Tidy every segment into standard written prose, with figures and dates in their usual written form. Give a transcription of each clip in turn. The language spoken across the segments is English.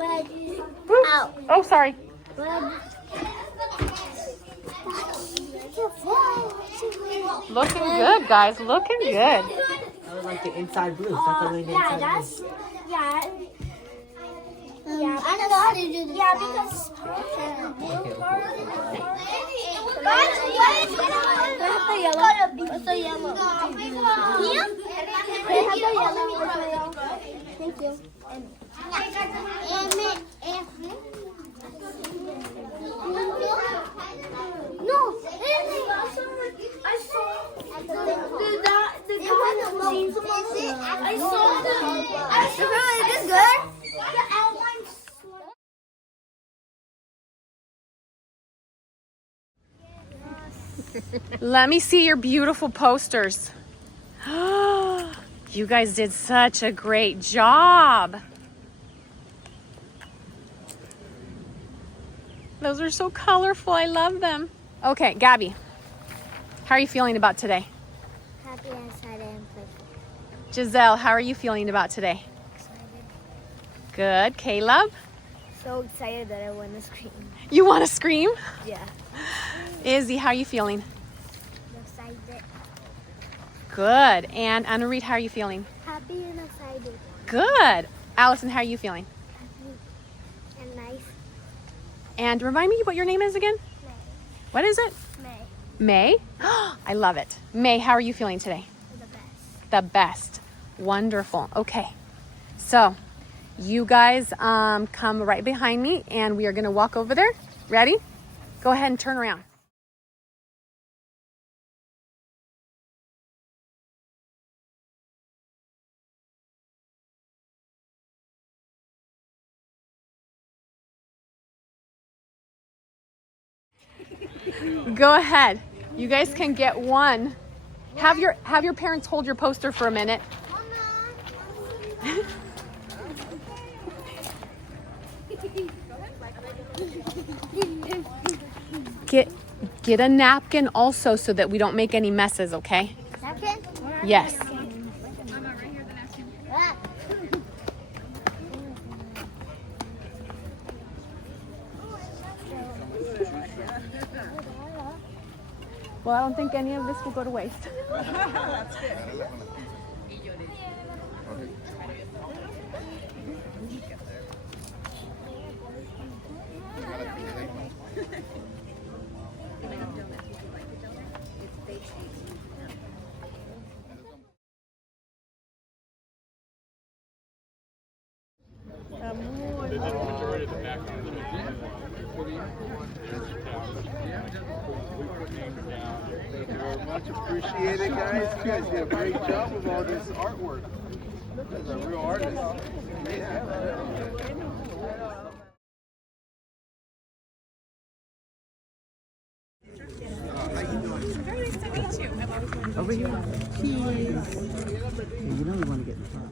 Ow. Oh, sorry. Looking good, guys. Looking good. I would like the inside blue. Start the inside blue. Yeah. Yeah, I don't know how to do this. Yeah, because. What's the yellow? Here? They have the yellow. Thank you. No, I saw it is good. Let me see your beautiful posters. You guys did such a great job. Those are so colorful. I love them. Okay, Gabby, how are you feeling about today? Happy and excited and playful. Giselle, how are you feeling about today? Excited. Good. Caleb? So excited that I want to scream. You want to scream? Yeah. Izzy, how are you feeling? Excited. Good. And Anna Reed, how are you feeling? Happy and excited. Good. Allison, how are you feeling? Happy and nice. And remind me what your name is again? May. What is it? May. May? I love it. May, how are you feeling today? The best. The best. Wonderful. Okay. So you guys come right behind me and we are going to walk over there. Ready? Go ahead and turn around. Go ahead. You guys can get one. Have your parents hold your poster for a minute. Get a napkin also so that we don't make any messes, okay? Napkin? Yes. Well, I don't think any of this will go to waste. That's good. Much appreciated, guys. You guys did a great job with all this artwork. As a real artist. Very nice to meet you. Over here. Cheese. You know we want to get in front.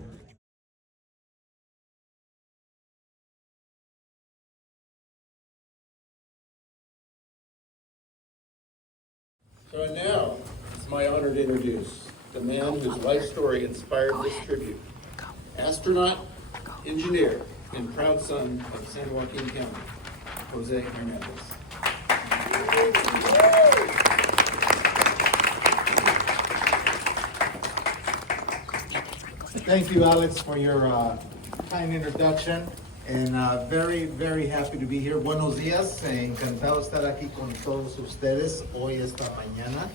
So now, it's my honor to introduce the man whose life story inspired this tribute. Astronaut, engineer, and proud son of San Joaquin County, Jose Hernandez. Thank you, Alex, for your kind introduction. And very, very happy to be here. Buenos días. Encantado de estar aquí con todos ustedes hoy, esta mañana.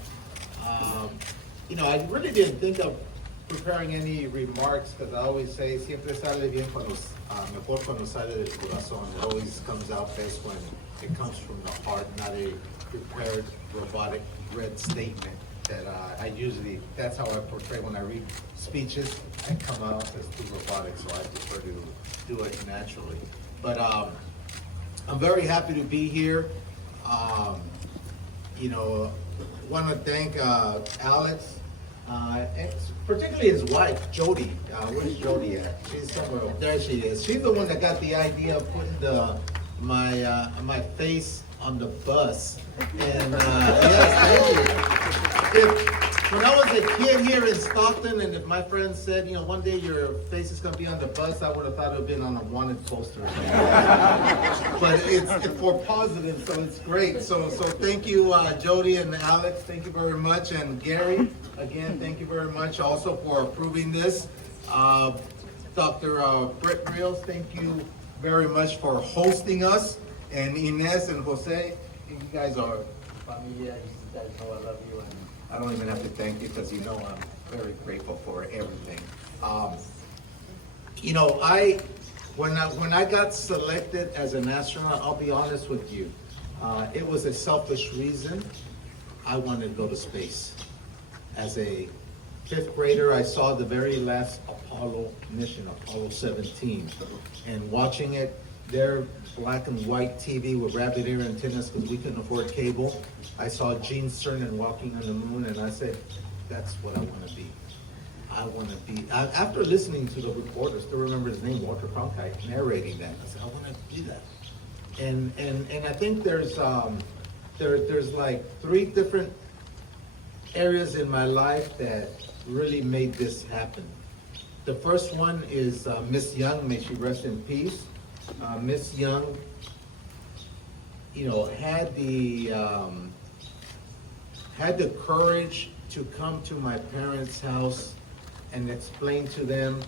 I really didn't think of preparing any remarks because I always say, siempre sale bien mejor cuando sale del corazón. It always comes out best when it comes from the heart, not a prepared, robotic, read statement. That that's how I portray when I read speeches. I come out as too robotic, so I prefer to do it naturally. But I'm very happy to be here. Want to thank Alex, particularly his wife, Jody. Where's Jody at? She's somewhere. There she is. She's the one that got the idea of putting my face on the bus. And yes, thank you. When I was a kid here in Stockton, and if my friends said, you know, one day your face is gonna be on the bus, I would have thought it would have been on a wanted poster or something. But it's for positive, so it's great. So thank you, Jody and Alex, thank you very much. And Gary, again, thank you very much also for approving this. Dr. Britt Rios, thank you very much for hosting us. And Inez and Jose, you guys are familia, you guys know I love you. And I don't even have to thank you because you know I'm very grateful for everything. You know, when I got selected as an astronaut, I'll be honest with you, it was a selfish reason. I wanted to go to space. As a 5th grader, I saw the very last Apollo mission, Apollo 17, and watching it, their black and white TV with rabbit ear antennas because we couldn't afford cable. I saw Gene Cernan walking on the moon, and I said, that's what I want to be. I want to be, after listening to the reporter, still remember his name, Walter Cronkite, narrating that, I said, I want to do that. And I think there's like 3 different areas in my life that really made this happen. The first one is Miss Young, may she rest in peace. Miss Young, you know, had the courage to come to my parents' house and explain to them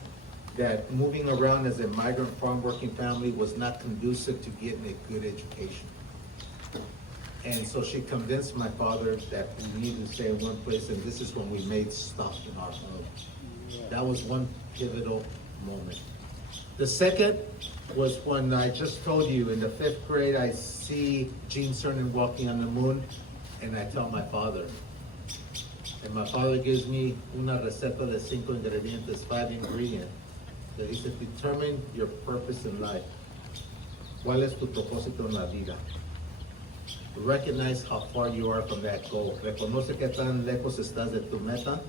that moving around as a migrant farm working family was not conducive to getting a good education. And so she convinced my father that we needed to stay in one place, and this is when we made stuff in our home. That was one pivotal moment. The second was when I just told you in the 5th grade, I see Gene Cernan walking on the moon, and I tell my father. And my father gives me una receta de 5 ingredientes, 5 ingredients. That dice, determine your purpose in life. ¿Cuál es tu propósito en la vida? Recognize how far you are from that goal. Reconoce qué tan lejos estás de tu meta.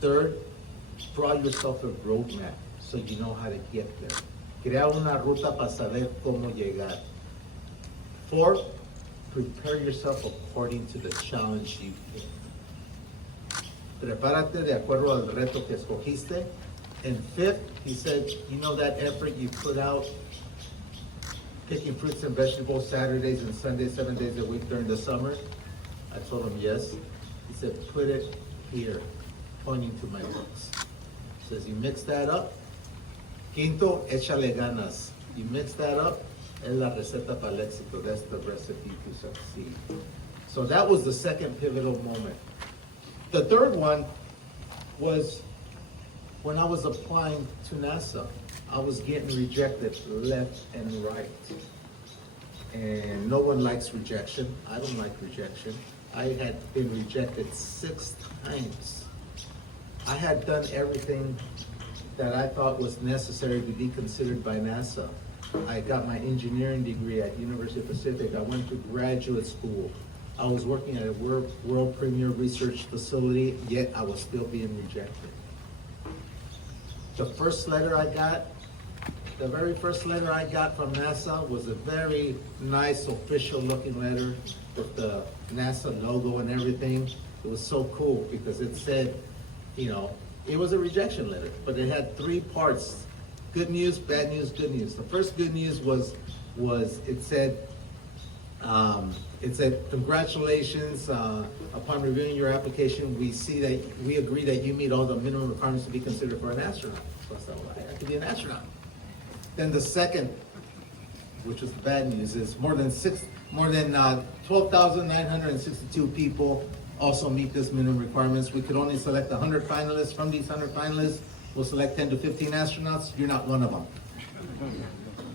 Third, draw yourself a roadmap so you know how to get there. Crea una ruta para saber cómo llegar. Fourth, prepare yourself according to the challenge you get. Prepárate de acuerdo al reto que escogiste. And 5th, he said, you know that effort you put out picking fruits and vegetables Saturdays and Sundays, 7 days a week during the summer? I told him yes. He said, put it here, pointing to my books. He says, you mix that up. Quinto, échale ganas. You mix that up, es la receta para el éxito. That's the recipe to succeed. So that was the second pivotal moment. The third one was when I was applying to NASA. I was getting rejected left and right. And no one likes rejection. I don't like rejection. I had been rejected 6 times. I had done everything that I thought was necessary to be considered by NASA. I got my engineering degree at University of Pacific. I went to graduate school. I was working at a world premier research facility, yet I was still being rejected. The very first letter I got from NASA was a very nice official looking letter with the NASA logo and everything. It was so cool because it said, you know, it was a rejection letter, but it had 3 parts: good news, bad news, good news. The first good news was it said, congratulations, upon reviewing your application, we agree that you meet all the minimum requirements to be considered for an astronaut. So I thought, well, I could be an astronaut. Then the second, which was the bad news, is more than 12,962 people also meet this minimum requirements. We could only select 100 finalists. From these 100 finalists, we'll select 10 to 15 astronauts. You're not one of them.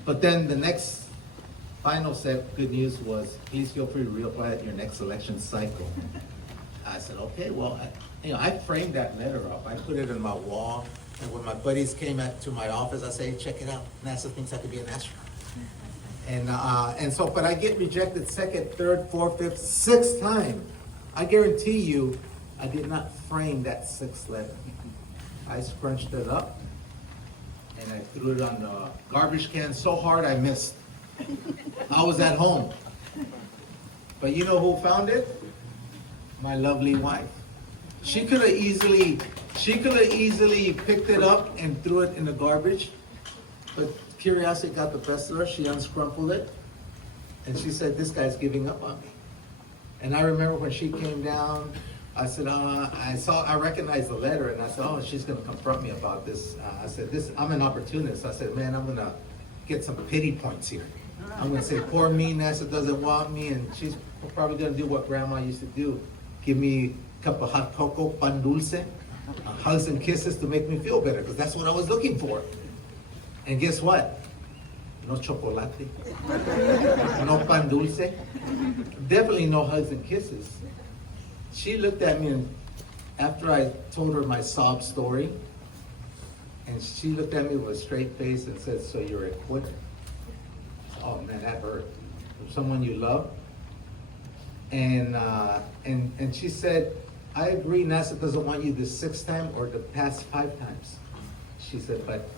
But then the next final set, good news, was please feel free to reapply at your next selection cycle. I said, okay, well, I framed that letter up. I put it on my wall. And when my buddies came to my office, I say, check it out. NASA thinks I could be an astronaut. And so, but I get rejected 2nd, 3rd, 4th, 5th, 6th time. I guarantee you, I did not frame that 6th letter. I scrunched it up and I threw it on the garbage can so hard I missed. I was at home. But you know who found it? My lovely wife. She could have easily picked it up and threw it in the garbage, but curiosity got the best of her. She unscrumpled it, and she said, "This guy's giving up on me." And I remember when she came down, I said, I recognized the letter, and I said, "Oh, she's gonna confront me about this." I said, I'm an opportunist." I said, "Man, I'm gonna get some pity points here. I'm gonna say, poor me, NASA doesn't want me," and she's probably gonna do what Grandma used to do, give me a cup of hot cocoa, pan dulce, hugs and kisses to make me feel better, because that's what I was looking for. And guess what? No chocolate, no pan dulce, definitely no hugs and kisses. She looked at me, and after I told her my sob story, and she looked at me with a straight face and said, "So you're a quitter?" Oh man, that hurt. From someone you love. And she said, "I agree, NASA doesn't want you the 6th time or the past 5 times." She said, "But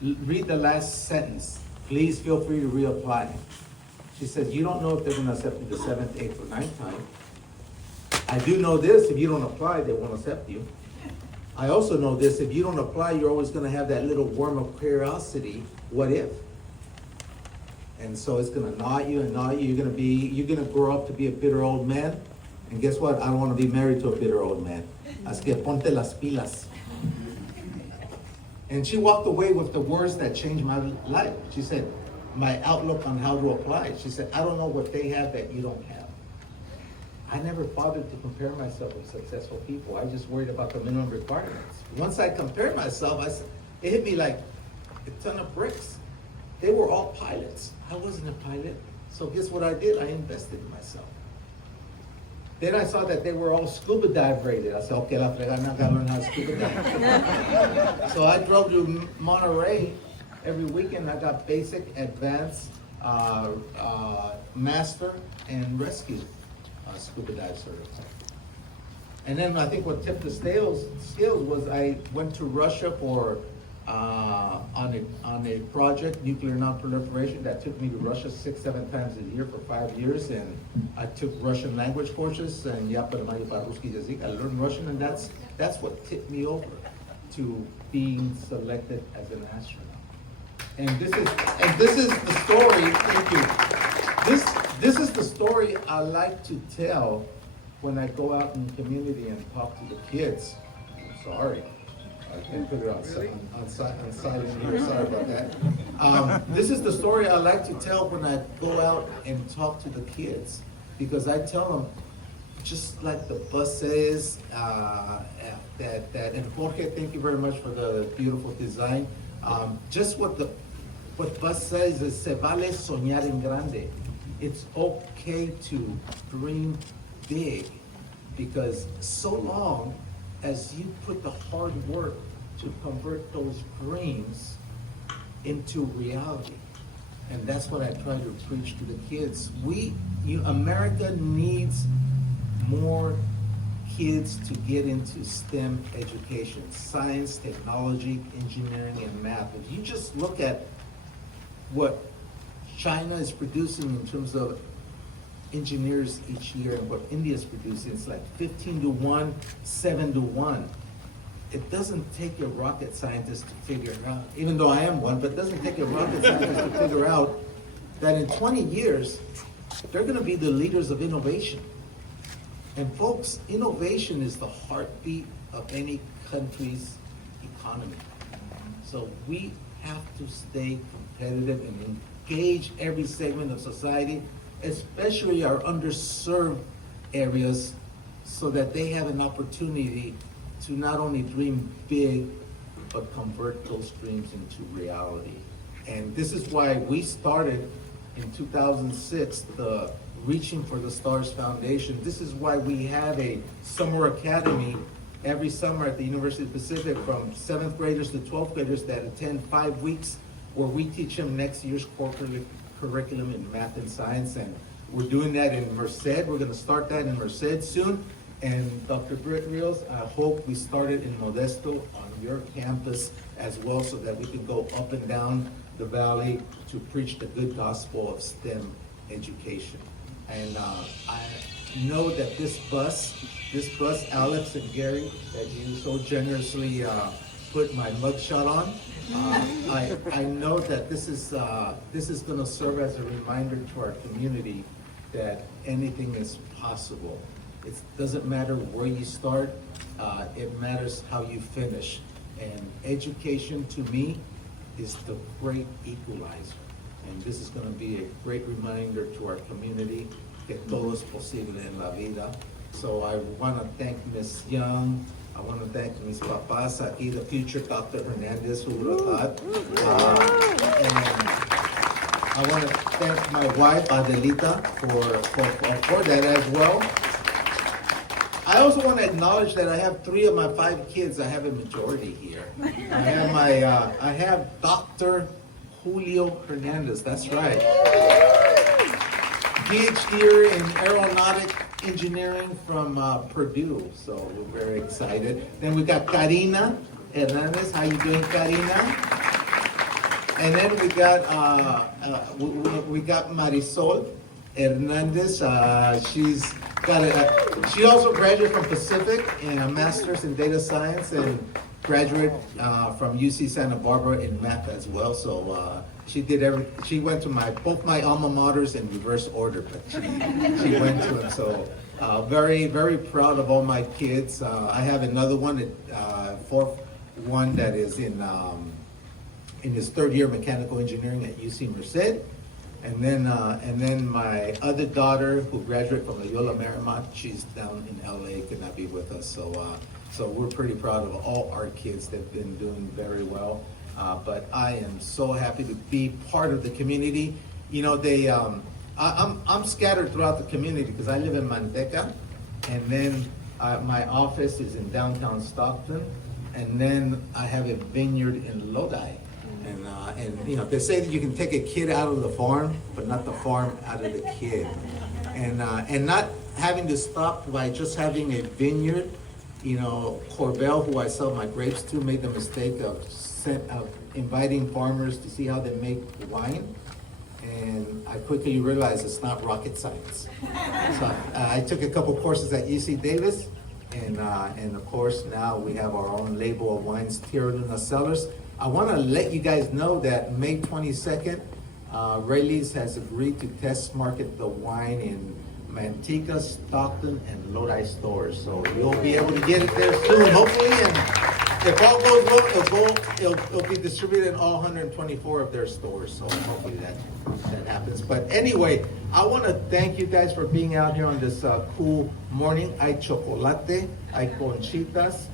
read the last sentence. Please feel free to reapply." She said, "You don't know if they're gonna accept you the 7th, 8th, or 9th time. I do know this, if you don't apply, they won't accept you. I also know this, if you don't apply, you're always gonna have that little worm of curiosity, what if? And so it's gonna gnaw at you and gnaw at you. You're gonna grow up to be a bitter old man. And guess what? I don't wanna be married to a bitter old man. Así que ponte las pilas." And she walked away with the words that changed my life. She said, my outlook on how to apply. She said, "I don't know what they have that you don't have." I never bothered to compare myself with successful people. I just worried about the minimum requirements. Once I compared myself, it hit me like a ton of bricks. They were all pilots. I wasn't a pilot. So guess what I did? I invested in myself. Then I saw that they were all scuba dive rated. I said, "Okay, la fregada, I gotta learn how to scuba dive." So I drove to Monterey every weekend. I got basic, advanced, master, and rescue scuba dive certified. And then I think what tipped the scales was I went to Russia for on a project, nuclear non-proliferation, that took me to Russia 6-7 times a year for 5 years, and I took Russian language courses, and I learned Russian, and that's what tipped me over to being selected as an astronaut. And this is the story. Thank you. This is the story I like to tell when I go out in the community and talk to the kids. I'm sorry. I can't put it on silent here, sorry about that. This is the story I like to tell when I go out and talk to the kids, because I tell them, just like the bus says, and Jorge, thank you very much for the beautiful design. Just what bus says is, "Se vale soñar en grande." It's okay to dream big, because so long as you put the hard work to convert those dreams into reality. And that's what I try to preach to the kids. America needs more kids to get into STEM education, science, technology, engineering, and math. If you just look at what China is producing in terms of engineers each year and what India is producing, it's like 15-1, 7-1. It doesn't take a rocket scientist to figure it out, even though I am one, but it doesn't take a rocket scientist to figure out that in 20 years, they're gonna be the leaders of innovation. And folks, innovation is the heartbeat of any country's economy. So we have to stay competitive and engage every segment of society, especially our underserved areas, so that they have an opportunity to not only dream big, but convert those dreams into reality. And this is why we started in 2006, the Reaching for the Stars Foundation. This is why we have a summer academy every summer at the University of the Pacific, from 7th graders to 12th graders that attend 5 weeks, where we teach them next year's curriculum in math and science. And we're doing that in Merced. We're gonna start that in Merced soon. And Dr. Britt Rios, I hope we start it in Modesto on your campus as well, so that we can go up and down the valley to preach the good gospel of STEM education. And know that this bus, Alex and Gary, that you so generously put my mugshot on, I know that this is going to serve as a reminder to our community that anything is possible. It doesn't matter where you start, it matters how you finish. And education, to me, is the great equalizer. And this is going to be a great reminder to our community que todo es posible en la vida. So I want to thank Ms. Young. I want to thank mis papás aquí, the future Dr. Hernandez, who would have thought. And I want to thank my wife, Adelita, for that as well. I also want to acknowledge that I have 3 of my 5 kids. I have a majority here. I have Dr. Julio Hernandez, that's right. PhD in aeronautic engineering from Purdue, so we're very excited. Then we got Karina Hernandez. How you doing, Karina? And then we got Marisol Hernandez. She also graduated from Pacific in a master's in data science and graduate from UC Santa Barbara in math as well. So she went to both my alma maters in reverse order, but she went to them. So very, very proud of all my kids. I have another one, fourth one that is in his 3rd year mechanical engineering at UC Merced. And then my other daughter, who graduated from Loyola Marymount, she's down in LA, could not be with us. So we're pretty proud of all our kids. They've been doing very well. But I am so happy to be part of the community. You know, I'm scattered throughout the community because I live in Manteca, and then my office is in downtown Stockton, and then I have a vineyard in Lodi. And you know, they say that you can take a kid out of the farm, but not the farm out of the kid. And not having to stop by just having a vineyard. You know, Corbell, who I sell my grapes to, made the mistake of inviting farmers to see how they make wine. And I quickly realized it's not rocket science. So I took a couple courses at UC Davis, and of course now we have our own label of wines, Tierra Luna Cellars. I want to let you guys know that May 22nd, Rayleigh's has agreed to test market the wine in Manteca, Stockton, and Lodi stores. So you'll be able to get it there soon, hopefully. And if all goes well, it'll be distributed in all 124 of their stores. So hopefully that happens. But anyway, I want to thank you guys for being out here on this cool morning. Hay chocolate, hay conchitas,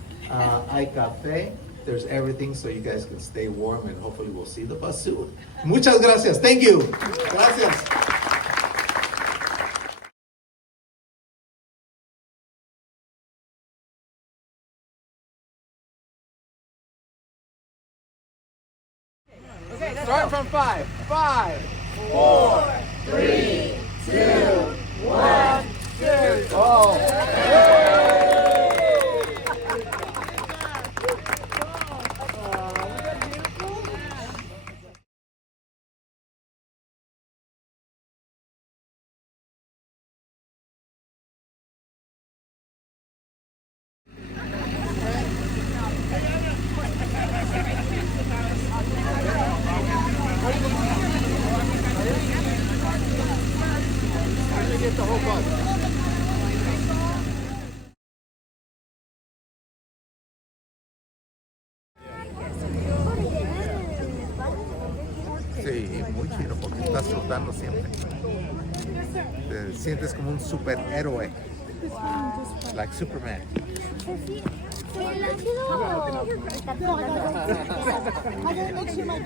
hay café. There's everything so you guys can stay warm, and hopefully we'll see the bus soon. Muchas gracias. Thank you. Gracias. Okay, start from 5. 5, 4, 3, 2, 1, good. Oh. Get the whole bus. Sí, muy chido porque estás flotando siempre. Te sientes como un superhéroe. Like Superman. Makes you my